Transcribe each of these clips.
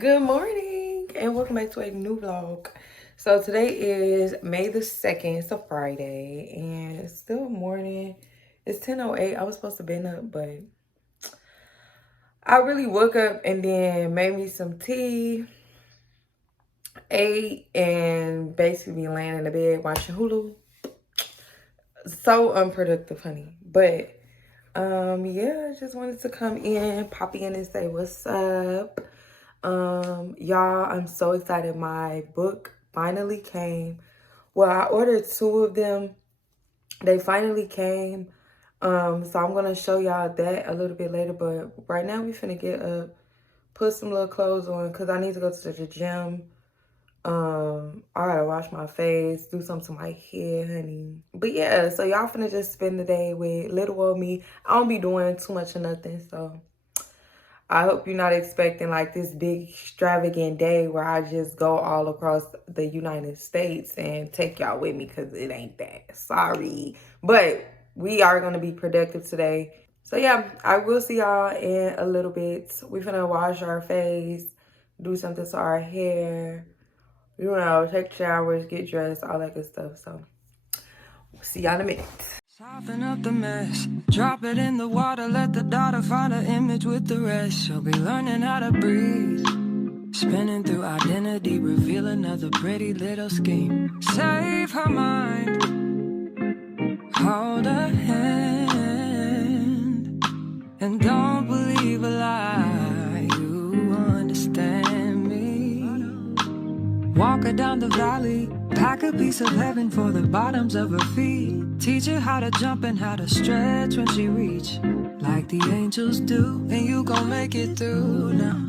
Good morning and welcome back to a new vlog. So today is May the 2nd. It's a Friday and it's still morning. It's 10:08. I was supposed to been up, but I really woke up and then made me some tea, ate, and basically laying in the bed watching Hulu. So unproductive, honey. But yeah, I just wanted to come in, pop in and say what's up. Y'all, I'm so excited. My book finally came. Well, I ordered 2 of them. They finally came. So I'm gonna show y'all that a little bit later, but right now we finna get up, put some little clothes on because I need to go to the gym. I gotta wash my face, do something to my hair, honey. But yeah, so y'all finna just spend the day with little old me. I don't be doing too much of nothing, so I hope you're not expecting like this big extravagant day where I just go all across the United States and take y'all with me, because it ain't that. Sorry. But we are going to be productive today. So yeah, I will see y'all in a little bit. We're going to wash our face, do something to our hair, you know, take showers, get dressed, all that good stuff. So see y'all in a minute. Soften up the mess, drop it in the water, let the daughter find her image with the rest. She'll be learning how to breathe, spinning through identity, reveal another pretty little scheme. Save her mind, hold her hand, and don't believe a lie, you understand me. Walk her down the valley, pack a piece of heaven for the bottoms of her feet. Teach her how to jump and how to stretch when she reach, like the angels do, and you gon' make it through now.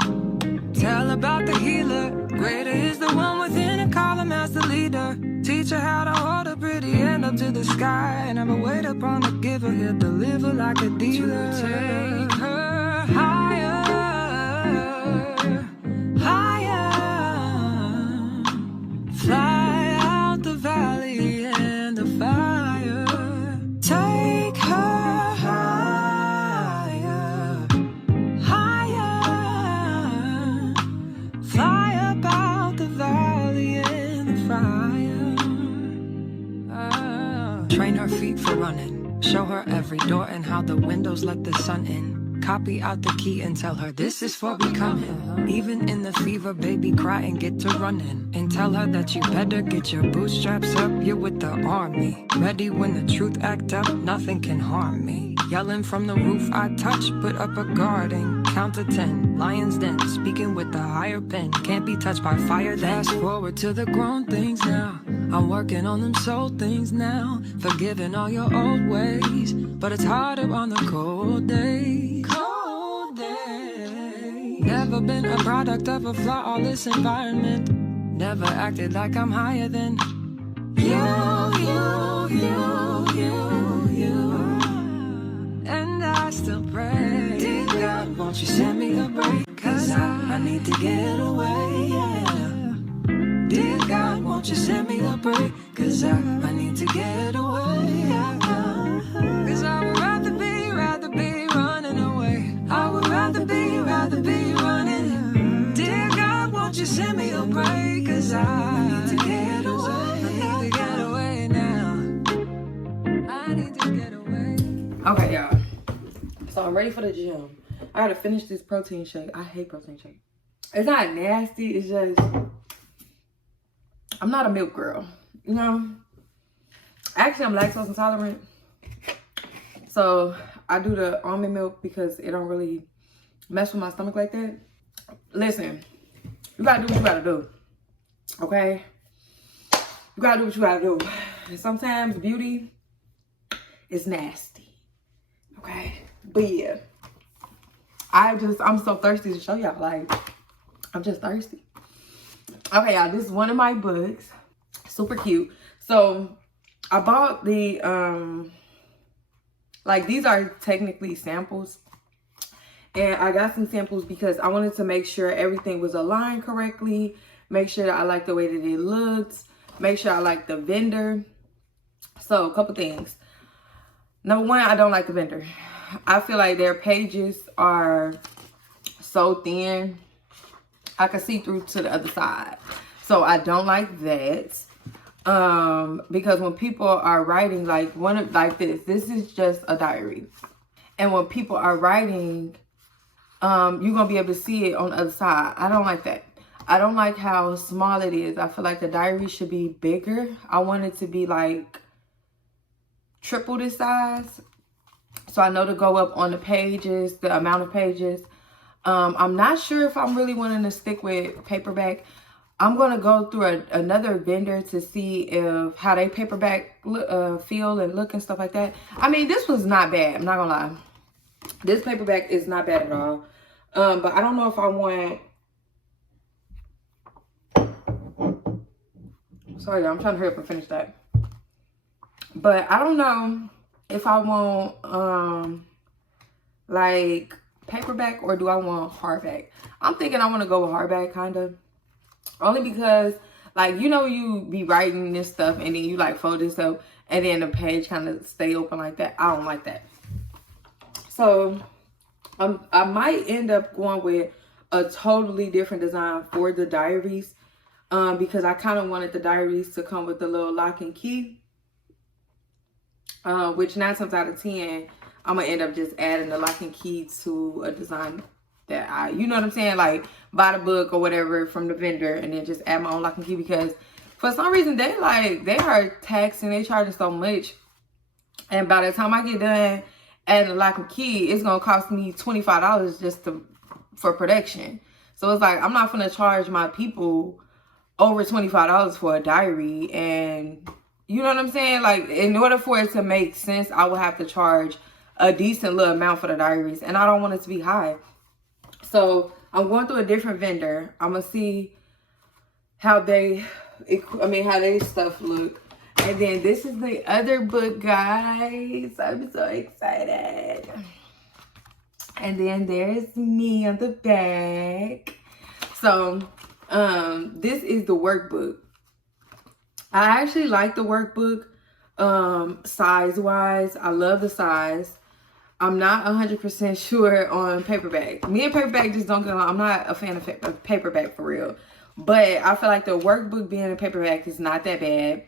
Tell about the healer, greater is the one within, and call him as the leader. Teach her how to hold a pretty hand up to the sky, and never wait upon the giver, he'll deliver like a dealer. To take her higher, higher, fly out the valley and the fire. Take her higher, higher, fly up out the valley and the fire. Train her feet for running, show her every door and how the windows let the sun in. Copy out the key and tell her this is for becoming. Even in the fever, baby, cry and get to running. And tell her that you better get your bootstraps up, you're with the army. Ready when the truth act up, nothing can harm me. Yelling from the roof I touch, put up a guarding. Count to 10, lion's den, speaking with the higher pen. Can't be touched by fire then. Fast forward to the grown things now. I'm working on them soul things now. Forgiving all your old ways, but it's harder on the cold days. Cold days. Never been a product of a flawless environment. Never acted like I'm higher than you. And I still pray, dear God, won't you send me a break? Cause I need to get away, yeah. Dear God, won't you send me a break? Cause I need to get away, yeah. Cause I would rather be running away. I would rather be running. Dear God, won't you send me a break? Cause I need to get away. I need to get away now. I need to get away. Okay, y'all. So I'm ready for the gym. I gotta finish this protein shake. I hate protein shake. It's not nasty. It's just, I'm not a milk girl, you know? Actually, I'm lactose intolerant. So I do the almond milk because it don't really mess with my stomach like that. Listen, you gotta do what you gotta do, okay? You gotta do what you gotta do. And sometimes beauty is nasty, okay? But yeah, I'm so thirsty to show y'all. Like, I'm just thirsty. Okay, y'all, this is one of my books. Super cute. So I bought the, like, these are technically samples. And I got some samples because I wanted to make sure everything was aligned correctly. Make sure that I like the way that it looks. Make sure I like the vendor. So a couple things. Number one, I don't like the vendor. I feel like their pages are so thin. I can see through to the other side. So I don't like that. Because when people are writing like this is just a diary. And when people are writing, you're gonna be able to see it on the other side. I don't like that. I don't like how small it is. I feel like the diary should be bigger. I want it to be like triple this size. So I know to go up on the pages, the amount of pages. I'm not sure if I'm really wanting to stick with paperback. I'm going to go through another vendor to see if how they paperback feel and look and stuff like that. I mean, this was not bad. I'm not going to lie. This paperback is not bad at all. But I don't know if I want... Sorry, I'm trying to hurry up and finish that. But I don't know if I want like paperback or do I want hardback. I'm thinking I want to go with hardback kind of. Only because like, you know, you be writing this stuff and then you like fold this up and then the page kind of stay open like that. I don't like that. So I might end up going with a totally different design for the diaries. Because I kind of wanted the diaries to come with the little lock and key. Which 9 times out of 10, I'm going to end up just adding the lock and key to a design that you know what I'm saying? Like, buy the book or whatever from the vendor and then just add my own lock and key. Because for some reason, they are taxing, they charging so much. And by the time I get done adding the lock and key, it's going to cost me $25 just for production. So it's like, I'm not going to charge my people over $25 for a diary. And you know what I'm saying? Like, in order for it to make sense, I would have to charge a decent little amount for the diaries. And I don't want it to be high. So I'm going through a different vendor. I'm going to see how they stuff look. And then this is the other book, guys. I'm so excited. And then there's me on the back. So this is the workbook. I actually like the workbook size wise. I love the size. I'm not 100% sure on paperback. Me and paperback just don't get along. I'm not a fan of paperback for real. But I feel like the workbook being a paperback is not that bad.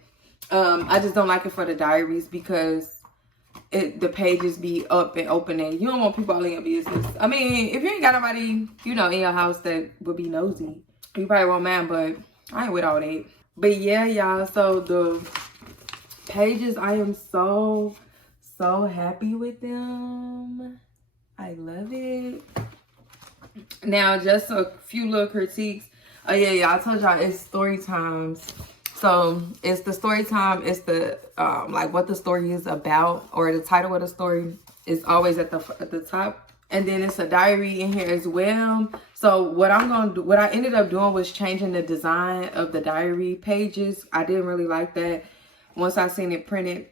I just don't like it for the diaries because the pages be up and open and you don't want people all in your business. I mean, if you ain't got nobody, you know, in your house that would be nosy, you probably won't mind, but I ain't with all that. But yeah, y'all, so the pages, I am so happy with them. I love it. Now, just a few little critiques. Oh yeah, I told y'all it's story times. So it's the story time. It's the like what the story is about, or the title of the story is always at the top. And then it's a diary in here as well. So what I ended up doing was changing the design of the diary pages. I didn't really like that. Once I seen it printed,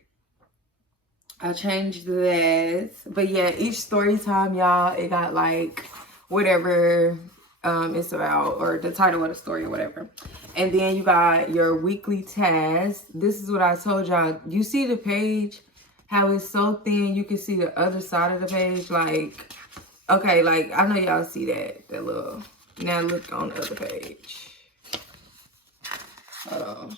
I changed that. But yeah, each story time, y'all, it got like whatever it's about, or the title of the story or whatever. And then you got your weekly tasks. This is what I told y'all. You see the page, how it's so thin, you can see the other side of the page. Like, okay, like I know y'all see that little. Now look on the other page. Hold on.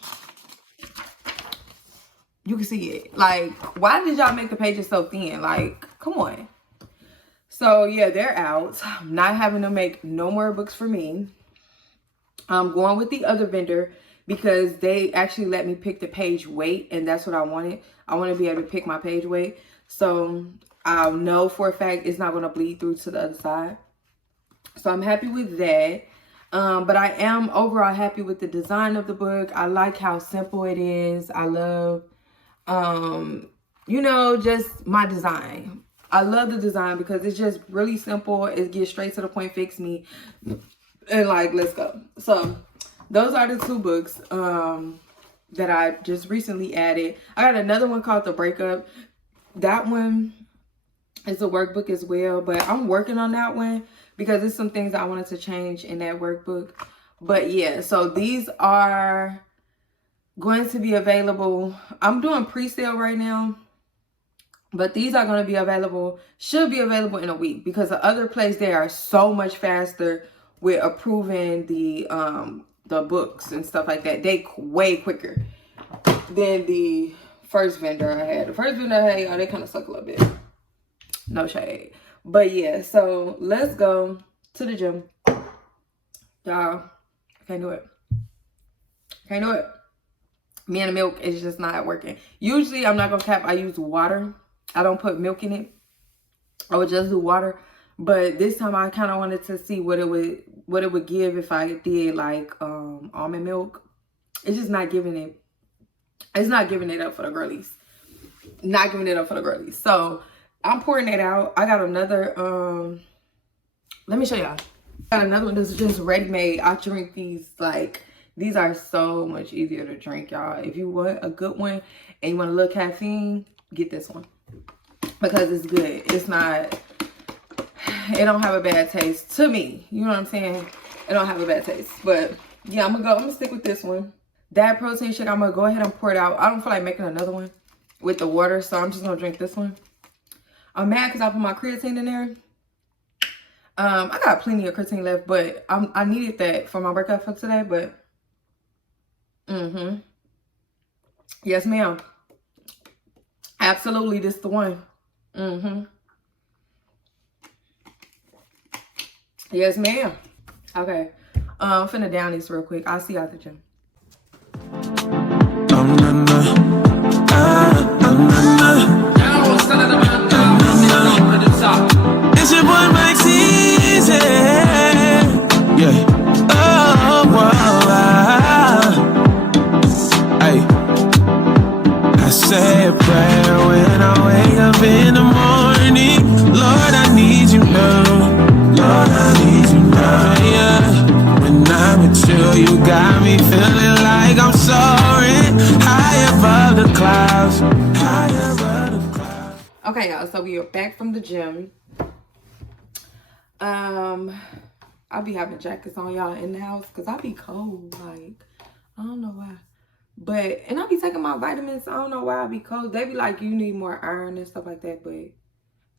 You can see it. Like, why did y'all make the pages so thin? Like, come on. So yeah, they're out. I'm not having to make no more books for me. I'm going with the other vendor because they actually let me pick the page weight, and that's what I wanted. I want to be able to pick my page weight. So I'll know for a fact it's not going to bleed through to the other side. So I'm happy with that. But I am overall happy with the design of the book. I like how simple it is. I love, you know, just my design. I love the design because it's just really simple. It gets straight to the point, fix me, and like, let's go. So those are the two books that I just recently added. I got another one called The Breakup. That one is a workbook as well, but I'm working on that one because there's some things I wanted to change in that workbook. But yeah, so these are going to be available. I'm doing pre-sale right now, but these are going to be available, should be available in a week, because the other place, they are so much faster with approving the books and stuff like that. They way quicker than the first vendor I had. The first vendor I had, y'all, they kind of suck a little bit. No shade. But yeah, so let's go to the gym. Y'all, I can't do it. Can't do it. Me and the milk is just not working. Usually, I'm not gonna cap, I use water. I don't put milk in it. I would just do water. But this time I kind of wanted to see what it would give if I did like almond milk. It's just not giving it. It's not giving it up for the girlies. Not giving it up for the girlies. So I'm pouring it out. I got another let me show y'all. I got another one that's just ready made. I drink these like, these are so much easier to drink, y'all. If you want a good one and you want a little caffeine, get this one because it's good. It's not. It don't have a bad taste to me. You know what I'm saying? It don't have a bad taste. But yeah, I'm gonna stick with this one. That protein shake, I'm gonna go ahead and pour it out. I don't feel like making another one with the water, so I'm just gonna drink this one. I'm mad because I put my creatine in there. I got plenty of creatine left, but I needed that for my workout for today. But yes, ma'am. Absolutely, this the one. Yes, ma'am. Okay. I'm finna down these real quick. I'll see you at the gym. It's your boy Mike Easy. Yeah. Oh, wow. Hey. I say a prayer when I wake up in the morning. Lord, I need you now. Lord, I need you now, yeah. When I'm with you, you got me feeling like I'm soaring high above the clouds, high above the clouds. Okay, y'all, so we are back from the gym. I'll be having jackets on, y'all, in the house because I be cold, like, I don't know why. But, and I be taking my vitamins, I don't know why I be cold. They be like, you need more iron and stuff like that, but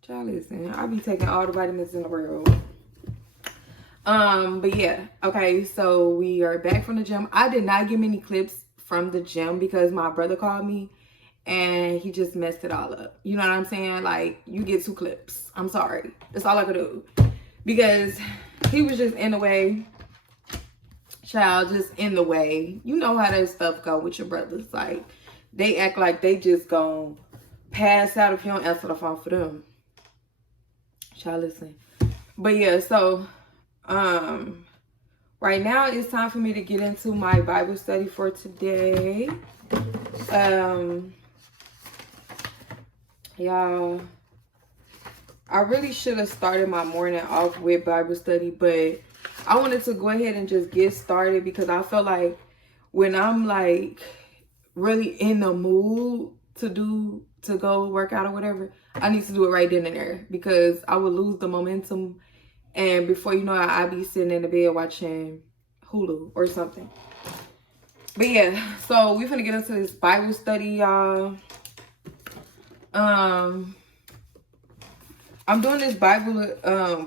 y'all listen, I be taking all the vitamins in the world. But yeah, okay, so we are back from the gym. I did not get many clips from the gym because my brother called me and he just messed it all up. You know what I'm saying? Like, you get 2 clips. I'm sorry. That's all I could do. Because he was just in the way. Child, just in the way. You know how that stuff go with your brothers. Like, they act like they just gonna pass out if you don't answer the phone for them. Child, listen. But yeah, so right now it's time for me to get into my Bible study for today. Y'all, I really should have started my morning off with Bible study, but I wanted to go ahead and just get started because I feel like when I'm like really in the mood to go work out or whatever, I need to do it right then and there because I would lose the momentum. And before you know it, I'd be sitting in the bed watching Hulu or something. But yeah, so we're finna get into this Bible study, y'all. I'm doing this Bible,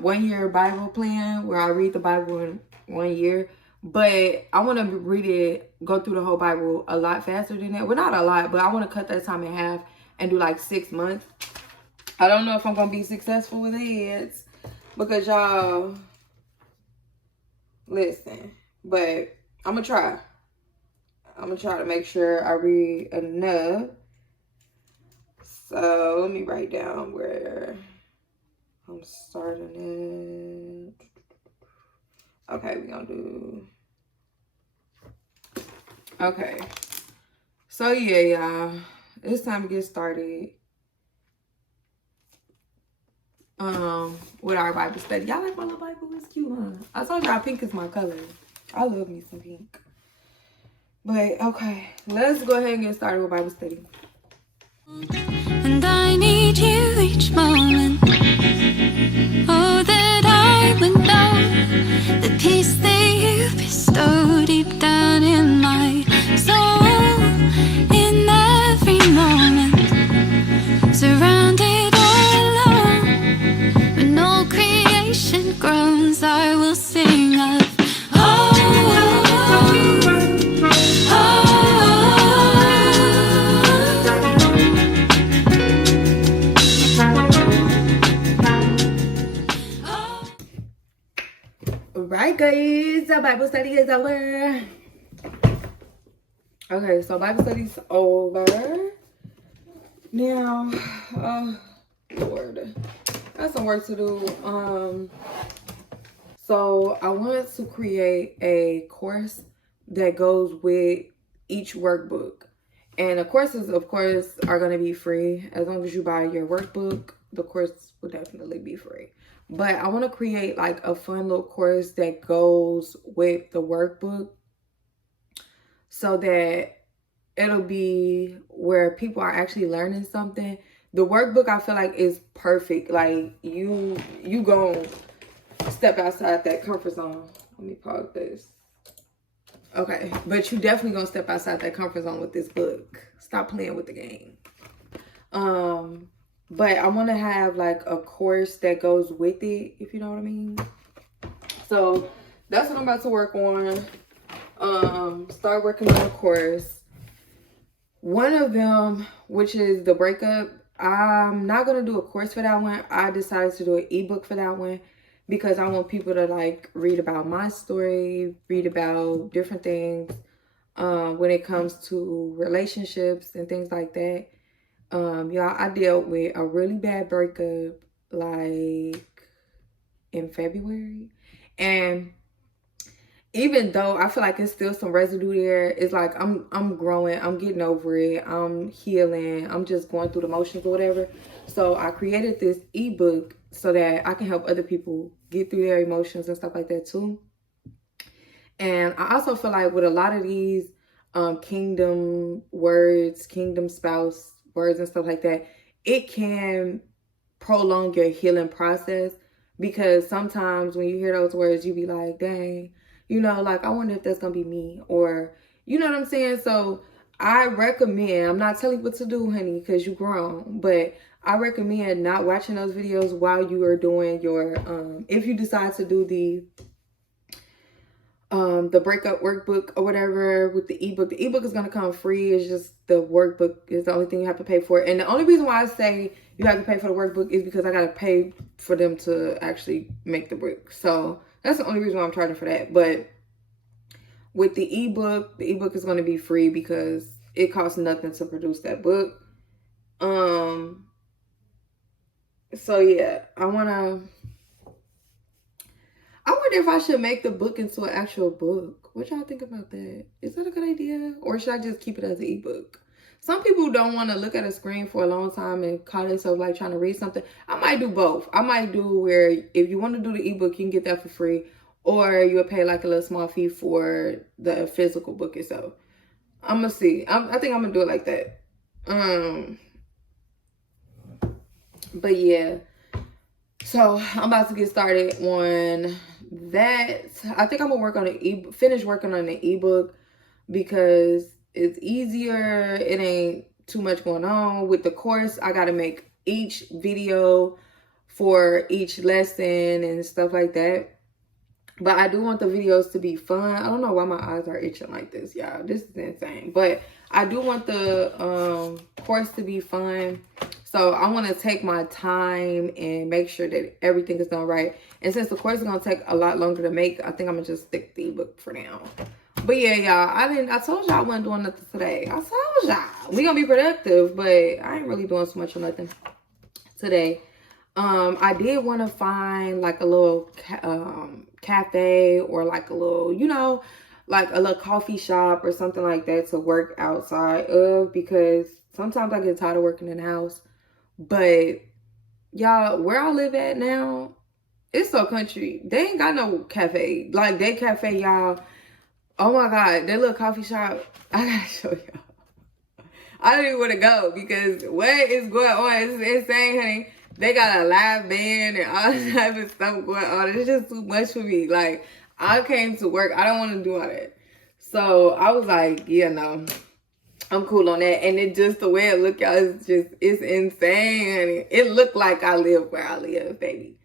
1 year Bible plan where I read the Bible in 1 year. But I want to read it, go through the whole Bible a lot faster than that. Well, not a lot, but I want to cut that time in half and do like 6 months. I don't know if I'm going to be successful with it because y'all, listen, but I'm going to try. I'm going to try to make sure I read enough. So let me write down where I'm starting it. Okay, we're going to do. Okay. So yeah, y'all. It's time to get started. With our Bible study. Y'all like my little Bible? It's cute, huh? I told y'all pink is my color. I love me some pink. But okay, let's go ahead and get started with Bible study. And I need you each moment. Oh, that I would know the peace that you bestow deep down in my soul. In every moment, surrounded all alone. When all creation groans, I will sing. Alright guys, the Bible study is over. Okay, so Bible study's over. Now, Lord, I have some work to do. So I wanted to create a course that goes with each workbook. And the courses, of course, are going to be free. As long as you buy your workbook, the course will definitely be free. But I want to create like a fun little course that goes with the workbook so that it'll be where people are actually learning something. The workbook, I feel like, is perfect. Like, you gon' step outside that comfort zone. Let me pause this. Okay, but you definitely gonna step outside that comfort zone with this book. Stop playing with the game. But I want to have like a course that goes with it, if you know what I mean. So that's what I'm about to work on. Start working on a course. One of them, which is the breakup, I'm not gonna do a course for that one. I decided to do an ebook for that one because I want people to like read about my story, read about different things when it comes to relationships and things like that. Y'all, I dealt with a really bad breakup like in February, and even though I feel like it's still some residue there, it's like I'm growing, I'm getting over it, I'm healing, I'm just going through the motions or whatever. So I created this ebook so that I can help other people get through their emotions and stuff like that too. And I also feel like with a lot of these kingdom words, kingdom spouse words and stuff like that, it can prolong your healing process, because sometimes when you hear those words, you be like, dang, you know, like, I wonder if that's gonna be me, or you know what I'm saying? So I recommend, I'm not telling you what to do, honey, because you grown, but I recommend not watching those videos while you are doing your if you decide to do the breakup workbook or whatever with the ebook. The ebook is going to come free. It's just the workbook is the only thing you have to pay for. And the only reason why I say you have to pay for the workbook is because I got to pay for them to actually make the book. So that's the only reason why I'm charging for that. But with the ebook is going to be free because it costs nothing to produce that book. So yeah, I wonder if I should make the book into an actual book. What y'all think about that? Is that a good idea? Or should I just keep it as an ebook? Some people don't want to look at a screen for a long time and call themselves like trying to read something. I might do both. I might do where if you want to do the ebook, you can get that for free. Or you'll pay like a little small fee for the physical book itself. I'm going to see. I think I'm going to do it like that. But yeah. So I'm about to get started on that. I think I'm gonna work on finish working on the ebook because it's easier. It ain't too much going on. With the course, I gotta make each video for each lesson and stuff like that. But I do want the videos to be fun. I don't know why my eyes are itching like this, y'all. This is insane. But I do want the course to be fun. So I want to take my time and make sure that everything is done right. And since the course is going to take a lot longer to make, I think I'm going to just stick the ebook for now. But yeah, y'all, I told y'all I wasn't doing nothing today. I told y'all. We going to be productive, but I ain't really doing so much or nothing today. I did want to find like a little cafe or like a little, you know, like a little coffee shop or something like that to work outside of, because sometimes I get tired of working in the house. But y'all, where I live at now, it's so country. They ain't got no cafe. Like, that cafe, y'all, oh my God, that little coffee shop, I gotta show y'all. I don't even want to go because what is going on? It's insane, honey. They got a live band and all this type of stuff going on. It's just too much for me. Like, I came to work. I don't want to do all that. So I was like, yeah, no, I'm cool on that. And it just, the way it look, y'all, it's insane, honey. It looked like I live where I live, baby.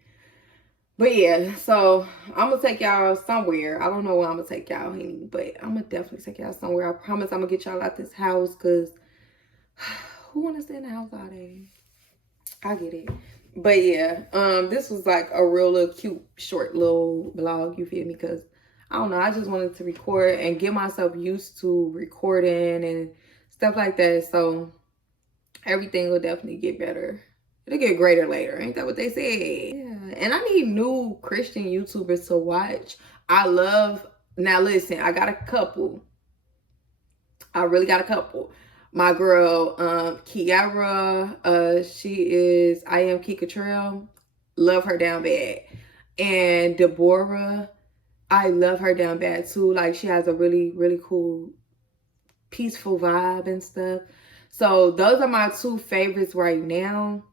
But yeah, so I'm going to take y'all somewhere. I don't know where I'm going to take y'all, honey, but I'm going to definitely take y'all somewhere. I promise I'm going to get y'all out this house because who want to stay in the house all day? I get it. But yeah, this was like a real little cute, short little vlog, you feel me? Because I don't know, I just wanted to record and get myself used to recording and stuff like that. So everything will definitely get better. It'll get greater later. Ain't that what they say? Yeah. And I need new Christian YouTubers to watch. Now listen, I got a couple. I really got a couple. My girl, Kiara, she is I Am Kika Trail. Love her down bad. And Deborah, I love her down bad too. Like, she has a really, really cool, peaceful vibe and stuff. So those are my two favorites right now,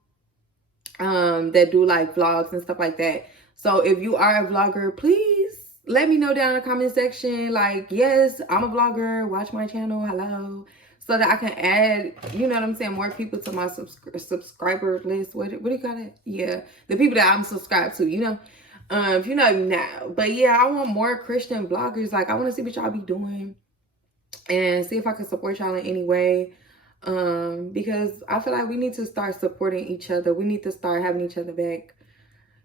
that do like vlogs and stuff like that. So if you are a vlogger, please let me know down in the comment section, like, yes, I'm a vlogger, watch my channel, hello, so that I can add, you know what I'm saying, more people to my subscriber list. What do you call it? Yeah, the people that I'm subscribed to, you know. If you know now. But yeah, I want more Christian vloggers. Like, I want to see what y'all be doing and see if I can support y'all in any way. Because I feel like we need to start supporting each other. We need to start having each other back,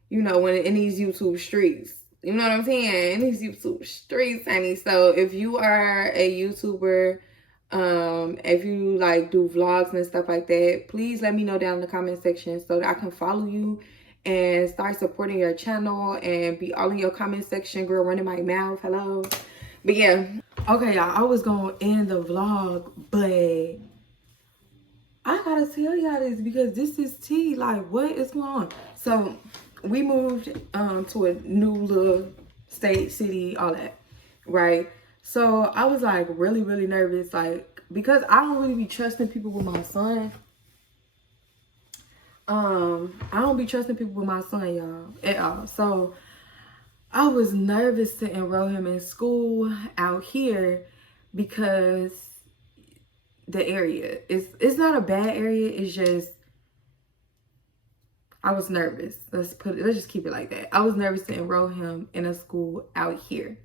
you know, when in these YouTube streets. You know what I'm saying? In these YouTube streets, honey. So if you are a YouTuber, if you like do vlogs and stuff like that, please let me know down in the comment section so that I can follow you and start supporting your channel and be all in your comment section, girl, running my mouth. Hello. But yeah. Okay, y'all, I was gonna end the vlog, but I gotta tell y'all this because this is tea. Like, what is going on? So we moved to a new little state, city, all that, right? So I was like really, really nervous, like, because I don't really be trusting people with my son. I don't be trusting people with my son, y'all, at all. So I was nervous to enroll him in school out here because the area it's not a bad area. It's just I was nervous. Let's just keep it like that. I was nervous to enroll him in a school out here.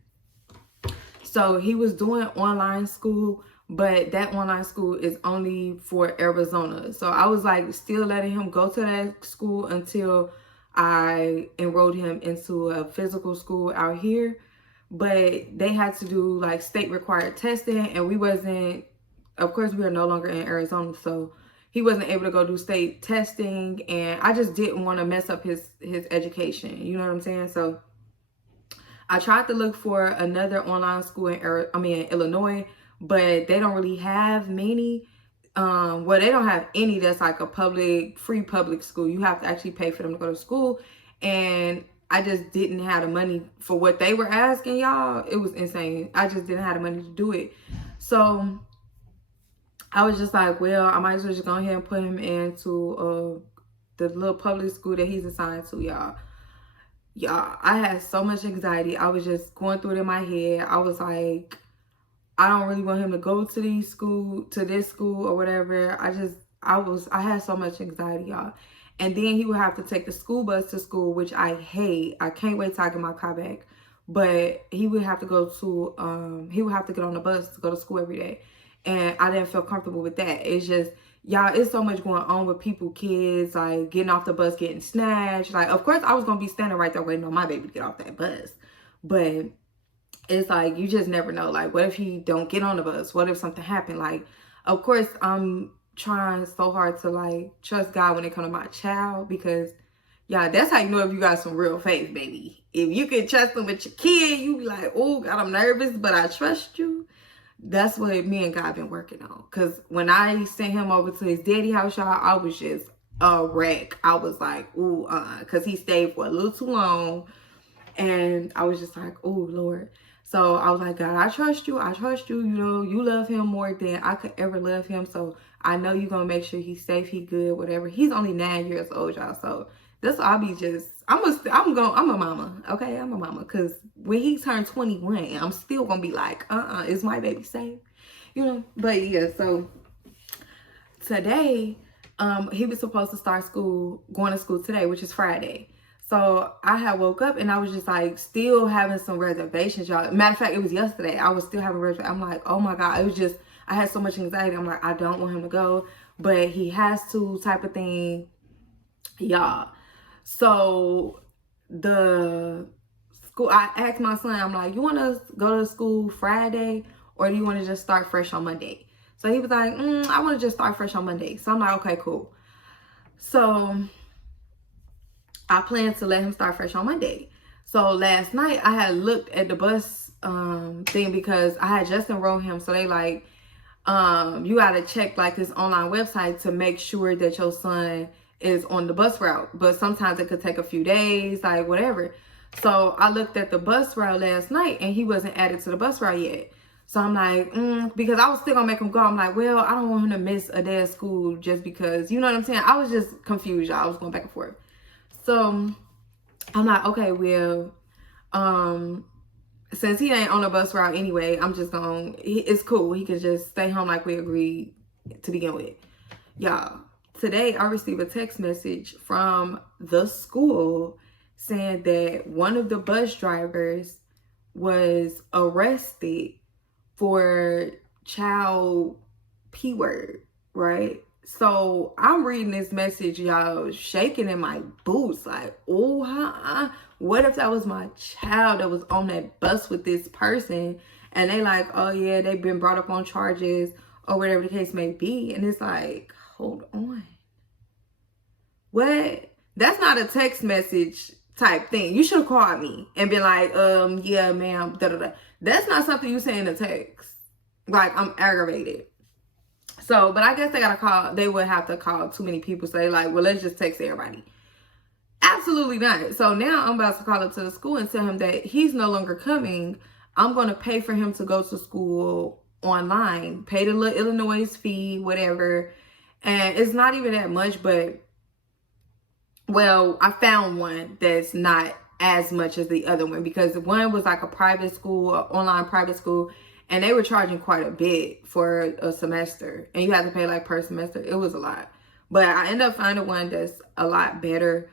So he was doing online school, but that online school is only for Arizona. So I was like still letting him go to that school until I enrolled him into a physical school out here. But they had to do like state required testing, and we wasn't, of course we are no longer in Arizona, so he wasn't able to go do state testing, and I just didn't want to mess up his education. You know what I'm saying? So I tried to look for another online school in Illinois, but they don't really have many. Well, they don't have any that's like a free public school. You have to actually pay for them to go to school, and I just didn't have the money for what they were asking, y'all. It was insane. I just didn't have the money to do it. So I was just like, well, I might as well just go ahead and put him into the little public school that he's assigned to, y'all. Y'all, I had so much anxiety. I was just going through it in my head. I was like, I don't really want him to go to this school or whatever. I had so much anxiety, y'all. And then he would have to take the school bus to school, which I hate. I can't wait till I get my car back. But he would have to get on the bus to go to school every day. And I didn't feel comfortable with that. It's just, y'all, it's so much going on with kids, like getting off the bus, getting snatched. Like, of course, I was going to be standing right there waiting on my baby to get off that bus. But it's like, you just never know. Like, what if he don't get on the bus? What if something happened? Like, of course, I'm trying so hard to like trust God when it comes to my child, because yeah, that's how you know if you got some real faith, baby. If you can trust him with your kid, you be like, oh God, I'm nervous, but I trust you. That's what me and God been working on. Because when I sent him over to his daddy house, y'all, I was just a wreck. I was like, ooh, because he stayed for a little too long. And I was just like, oh Lord. So I was like, God, I trust you. I trust you. You know, you love him more than I could ever love him. So I know you're going to make sure he's safe, he good, whatever. He's only 9 years old, y'all. So that's I'll be just, I'm a mama. Okay, I'm a mama. Because when he turned 21, I'm still going to be like, is my baby safe? You know, but yeah, so today, he was supposed to start going to school today, which is Friday. So I had woke up and I was just like still having some reservations, y'all. Matter of fact, it was yesterday. I was still having reservations. I'm like, oh my God. It was just, I had so much anxiety. I'm like, I don't want him to go, but he has to, type of thing. Y'all, So the school, I asked my son, I'm like, you want to go to school Friday or do you want to just start fresh on Monday? So he was like, I want to just start fresh on Monday. So I'm like, okay, cool. So I plan to let him start fresh on Monday. So last night I had looked at the bus thing because I had just enrolled him. So they like, you got to check like this online website to make sure that your son is on the bus route. But sometimes it could take a few days, like whatever. So I looked at the bus route last night and he wasn't added to the bus route yet. So I'm like, because I was still gonna make him go. I'm like, well, I don't want him to miss a day of school just because, you know what I'm saying? I was just confused, y'all. I was going back and forth. So I'm like, okay, well, since he ain't on the bus route anyway, I'm just gonna, it's cool. He could just stay home like we agreed to begin with. Y'all, today I received a text message from the school saying that one of the bus drivers was arrested for child P word, right? So I'm reading this message, y'all, shaking in my boots, like, oh, what if that was my child that was on that bus with this person? And they like, oh yeah, they've been brought up on charges or whatever the case may be. And it's like, hold on. What? That's not a text message type thing. You should have called me and been like, yeah, ma'am, da-da-da. That's not something you say in a text. Like, I'm aggravated. So, but I guess they would have to call too many people. So they like, well, let's just text everybody. Absolutely not. So now I'm about to call up to the school and tell him that he's no longer coming. I'm going to pay for him to go to school online, pay the little Illinois fee, whatever. And it's not even that much, but, well, I found one that's not as much as the other one because one was like a private school, an online private school, and they were charging quite a bit for a semester. And you had to pay like per semester. It was a lot. But I ended up finding one that's a lot better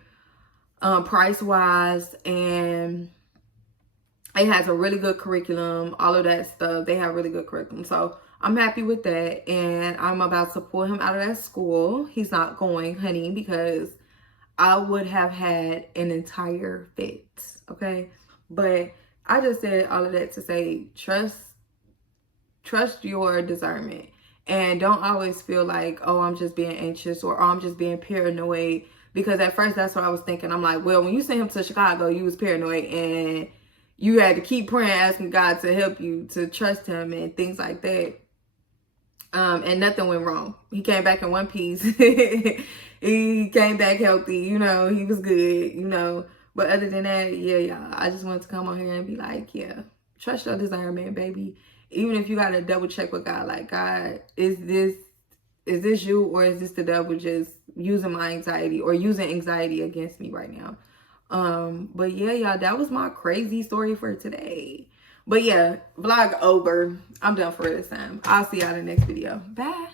price-wise, and it has a really good curriculum, all of that stuff. They have really good curriculum. So I'm happy with that. And I'm about to pull him out of that school. He's not going, honey, because I would have had an entire fit, okay? But I just said all of that to say, trust your discernment. And don't always feel like, oh, I'm just being anxious or oh, I'm just being paranoid. Because at first, that's what I was thinking. I'm like, well, when you sent him to Chicago, you was paranoid and you had to keep praying, asking God to help you, to trust him and things like that. And nothing went wrong. He came back in one piece. He came back healthy, you know, he was good, you know. But other than that, yeah, y'all, I just wanted to come on here and be like, yeah, trust your discernment, baby. Even if you got to double check with God, like, God, is this you or is this the devil just using my anxiety or using anxiety against me right now? But yeah, y'all, that was my crazy story for today. But yeah, vlog over. I'm done for this time. I'll see y'all in the next video. Bye.